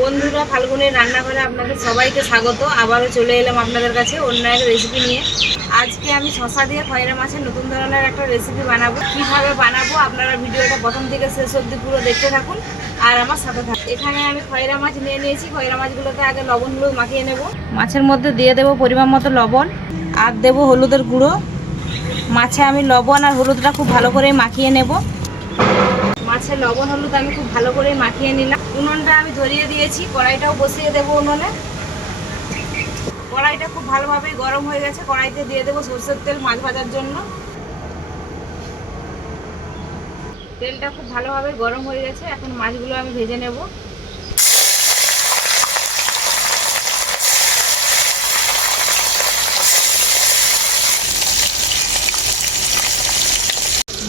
বন্ধুরা, ফাল্গুনের রান্নাঘরে আপনাদের সবাইকে স্বাগত। আবারও চলে এলাম আপনাদের কাছে অন্য এক রেসিপি নিয়ে। আজকে আমি শশা দিয়ে খয়রা মাছের নতুন ধরনের একটা রেসিপি বানাবো। কীভাবে বানাবো আপনারা ভিডিওটা প্রথম থেকে শেষ অবধি পুরো দেখতে থাকুন আর আমার সাথে থাকুন। এখানে আমি খয়রা মাছ নিয়ে নিয়েছি। খয়রা মাছগুলোতে আগে লবণ, হলুদ মাখিয়ে নেব। মাছের মধ্যে দিয়ে দেবো পরিমাণ মতো লবণ আর দেবো হলুদের গুঁড়ো। মাছে আমি লবণ আর হলুদটা খুব ভালো করে মাখিয়ে নেব। মাছে লবণ, হলুদ আমি খুব ভালো করে মাখিয়ে নিলাম। উনুনটা আমি ধরিয়ে দিয়েছি, কড়াইটাও বসিয়ে দেবো উনুনে। কড়াইটা খুব ভালোভাবে গরম হয়ে গেছে, কড়াইতে দিয়ে দেবো সরষের তেল মাছ ভাজার জন্য। তেলটা খুব ভালোভাবে গরম হয়ে গেছে, এখন মাছগুলো আমি ভেজে নেব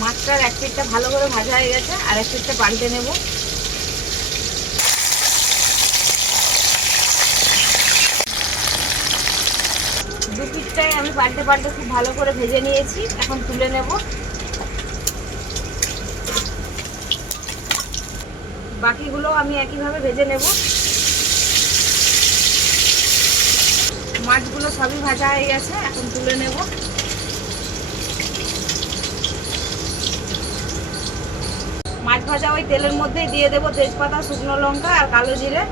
মাছটার এক পিঠটা ভালো করে ভাজা হয়ে গেছে, আর এক পিঠটা পাল্টে নেব। দু পিঠটাই আমি পাল্টে পাল্টে খুব ভালো করে ভেজে নিয়েছি, এখন তুলে নেব। বাকিগুলো আমি একইভাবে ভেজে নেব। মাছগুলো সবই ভাজা হয়ে গেছে, এখন তুলে নেব। মাছ ভাজা ওই তেলের মধ্যেই দিয়ে দেবো তেজপাতা, শুকনো লঙ্কা আর কালো জিরে।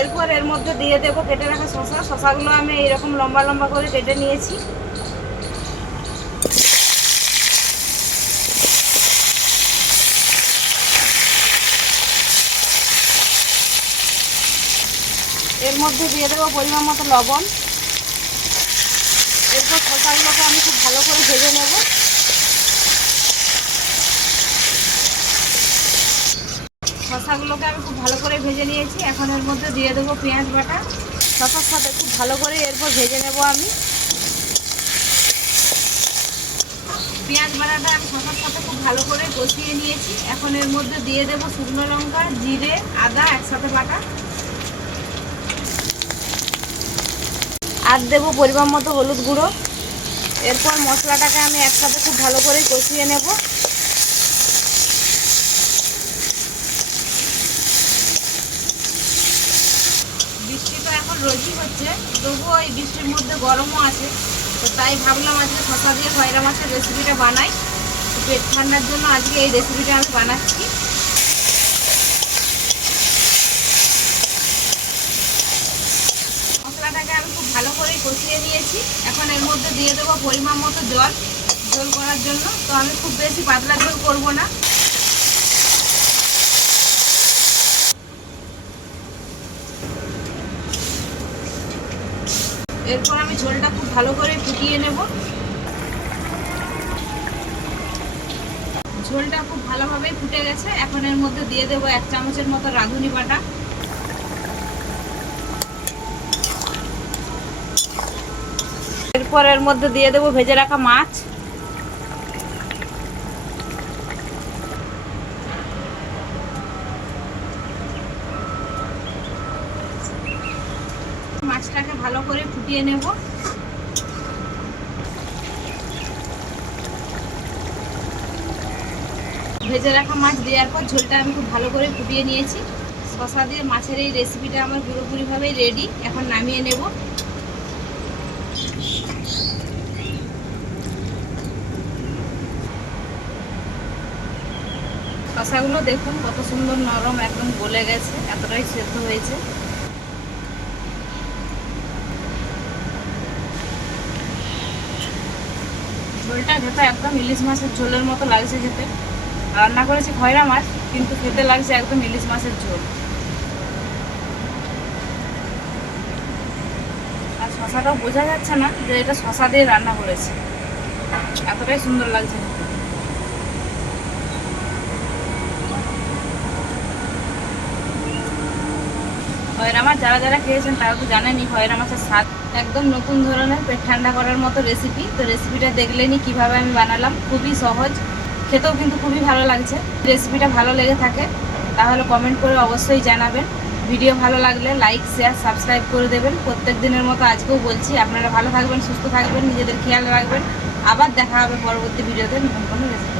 এরপর এর মধ্যে দিয়ে দেবো কেটে রাখা শশা শশাগুলো আমি এইরকম লম্বা লম্বা করে কেটে নিয়েছি। এর মধ্যে দিয়ে দেবো পরিমাণ মতো লবণ। এরপর শসাগুলোকে আমি খুব ভালো করে ভেজে নেব। শসাগুলোকে আমি খুব ভালো করে ভেজে নিয়েছি। এখন এর মধ্যে দিয়ে দেবো পেঁয়াজ বাটা। শশার সাথে খুব ভালো করে এরপর ভেজে নেব আমি। পেঁয়াজ বাটাটা আমি শশার সাথে খুব ভালো করে কষিয়ে নিয়েছি। এখন এর মধ্যে দিয়ে দেবো শুকনো লঙ্কা, জিরে, আদা একসাথে বাটা। আর দেবো পরিমাণ মতো হলুদ গুঁড়ো। এরপর মশলাটাকে আমি একসাথে খুব ভালো করে কষিয়ে নেব। বৃষ্টি তো এখন রোজই হচ্ছে, তবুও এই বৃষ্টির মধ্যে গরমও আছে। তো তাই ভাবলাম আজকে শশা দিয়ে খয়রা মাছের রেসিপিটা বানাই। পেট ঠান্ডার জন্য আজকে এই রেসিপিটা আমি বানাচ্ছি মশলাটাকে আমি খুব ভালো করে কষিয়ে নিয়েছি এখন এর মধ্যে দিয়ে দেবো পরিমাণ মতো জল, ঝোল করার জন্য। তো আমি খুব বেশি পাতলা ঝোল করব না। এরপর আমি ঝোলটা খুব ভালো করে ফুটিয়ে নেব। ঝোলটা খুব ভালোভাবে ফুটে গেছে। এখন এর মধ্যে দিয়ে দেবো এক চামচের মতো রাঁধুনি বাটা। এরপর এর মধ্যে দিয়ে দেবো ভেজে রাখা মাছ। মাছটাকে ভালো করে ফুটিয়ে নেব। ভেজে রাখা মাছ দেওয়ার পর ঝোলটা আমি খুব ভালো করে ফুটিয়ে নিয়েছি। শশা দিয়ে মাছের এই রেসিপিটা আমার পুরোপুরিভাবেই রেডি এখন নামিয়ে নেব। শশাগুলো দেখুন, কত সুন্দর নরম একদম গলে গেছে, এতটাই সেদ্ধ হয়েছে। ঝোলটা খেতে একদম ইলিশ মাছের ঝোলের মতো লাগছে খেতে। রান্না করেছি খয়রা মাছ, কিন্তু খেতে লাগছে একদম ইলিশ মাছের ঝোল। আর শশাটাও বোঝা যাচ্ছে না যে এটা শশা দিয়ে রান্না করেছে। এতটাই সুন্দর লাগছে খেতে খয়রা মাছ যারা যারা খেয়েছেন তারা তো জানেনই খয়রা মাছের স্বাদ একদম নতুন ধরনের, পেট ঠান্ডা করার মতো রেসিপি তো রেসিপিটা দেখলেনি কীভাবে আমি বানালাম, খুবই সহজ। খেতেও কিন্তু খুবই ভালো লাগছে। রেসিপিটা ভালো লেগে থাকে, তাহলে কমেন্ট করে অবশ্যই জানাবেন। ভিডিও ভালো লাগলে লাইক শেয়ার সাবস্ক্রাইব করে দেবেন। প্রত্যেক দিনের মতো আজকেও বলছি, আপনারা ভালো থাকবেন, সুস্থ থাকবেন, নিজেদের খেয়াল রাখবেন। আবার দেখা হবে পরবর্তী ভিডিওতে নতুন কোনো রেসিপি